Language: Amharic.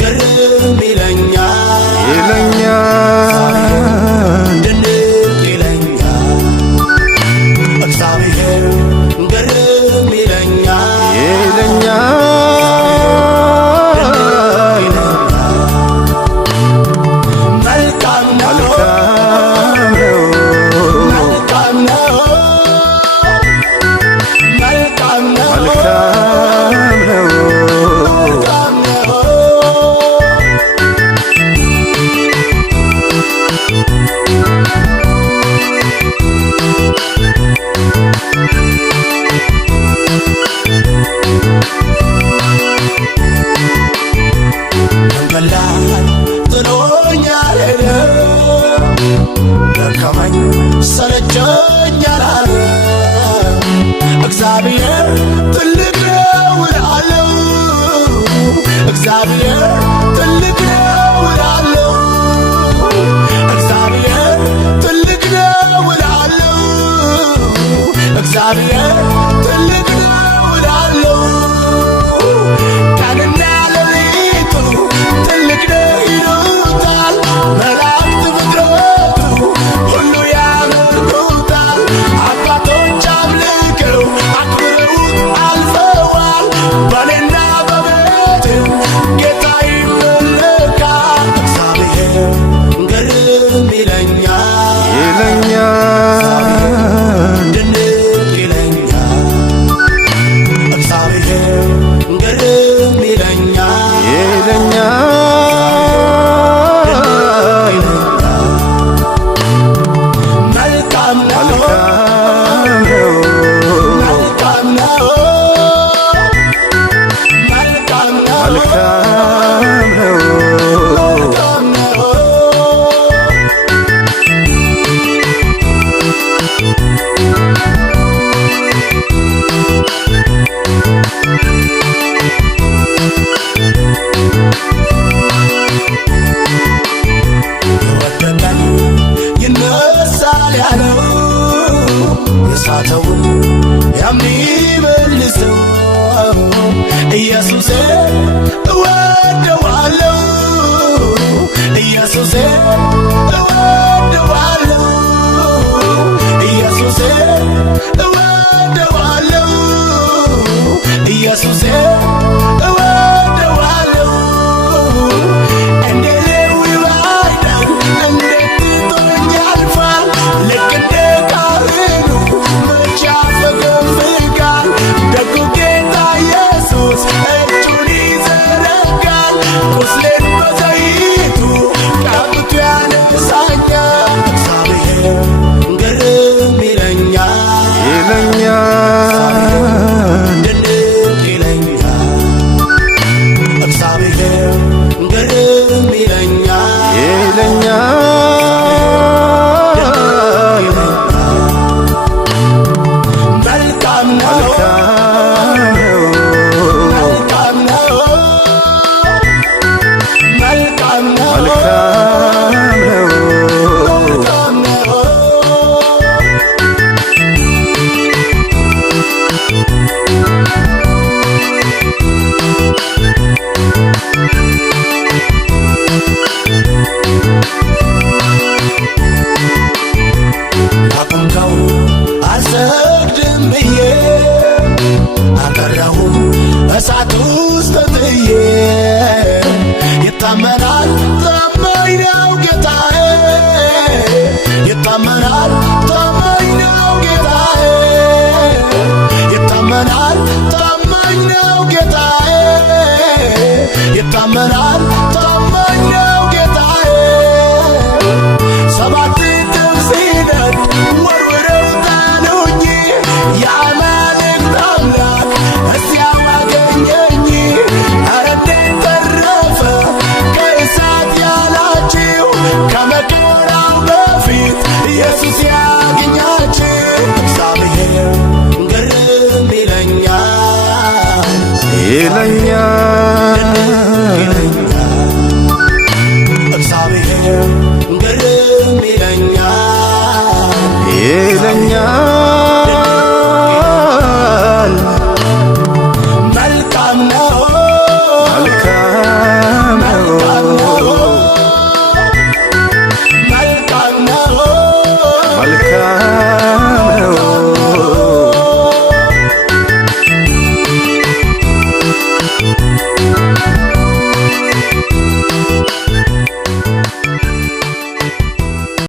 ግርም ይለኛል ድንቅ ይለኛል እግዚአብሔር ግርም ይለኛል መልካም ነው መልካም ነው መልካም ነው መንገድ ጥሎኛል ሄደ ደከመኝ ሰለቸኝ አላለ እግዚአብሔር ትልቅ ነው እላለሁ እግዚአብሔር ትልቅ ነው እላለሁ እግዚአብሔር ትልቅ ነው እላለሁ እግዚአብሔር ትልቅ ነው እላለሁ ቀንና ሌሊቱ ትልቅ ነው ይሉታል መላእክት ፍጥረቱ ሁሉ ያመልኩታል አባቶች አምልከው አክብረውት አልፈዋል በኔና በቤትም ጌታ ይመለካል እግዚአብሔር ግርም ይለኛል ድንቅ ይለኛል እግዚአብሔር ግርም ይለኛል መልካም ነው መልካም ነው መልካም ነው መልካም ነው የወደቀን ይነሳል ያለው የሳተውን የሚመልሰው ኢየሱሴ እወደዋለሁ ኢየሱሴ እወደዋለሁ ኢየሱሴ እወደዋለሁ ኢየሱሴ እወደዋለሁ እንደ ሌዊ ባይደል እንዴት ትቶኝ ያልፋል ልክ እንደ ካህኑ መቼ ያፈገፍጋል ደጉ ጌታ ኢየሱስ እጁን ይዘረጋል ቁስሌን በዘይቱ ቀብቶ ያነሳኛል እግዚአብሔር ግርም ይለኛል ድንቅ ይለኛል እግዚአብሔር ግርም ይለኛል መልካም ነው መልካም ነው መልካም ነው መልካም ነው አቁምከው አልሰግድም ብዬ አቀረሁም እሳት ውስጥ ጥዬ ይታመናል ታማኝ ነው ጌታዬ ይታመናል ታማኝ ነው ጌታዬ ይታመናል ታማኝ ነው ጌታዬ ይታመናል ታማኝ ነው ጌታዬ ሰባት እጥፍ ሲነድ ወርውረው ጣሉኝ የአማልክት አምላክ እዚያው አገኘኝ ኧረ እንዴት ተረፈ ከእሳት ያላችሁ ከመከራው በፊት ኢየሱስ ያገኛችሁ እግዚአብሔር ግርም ይለኛል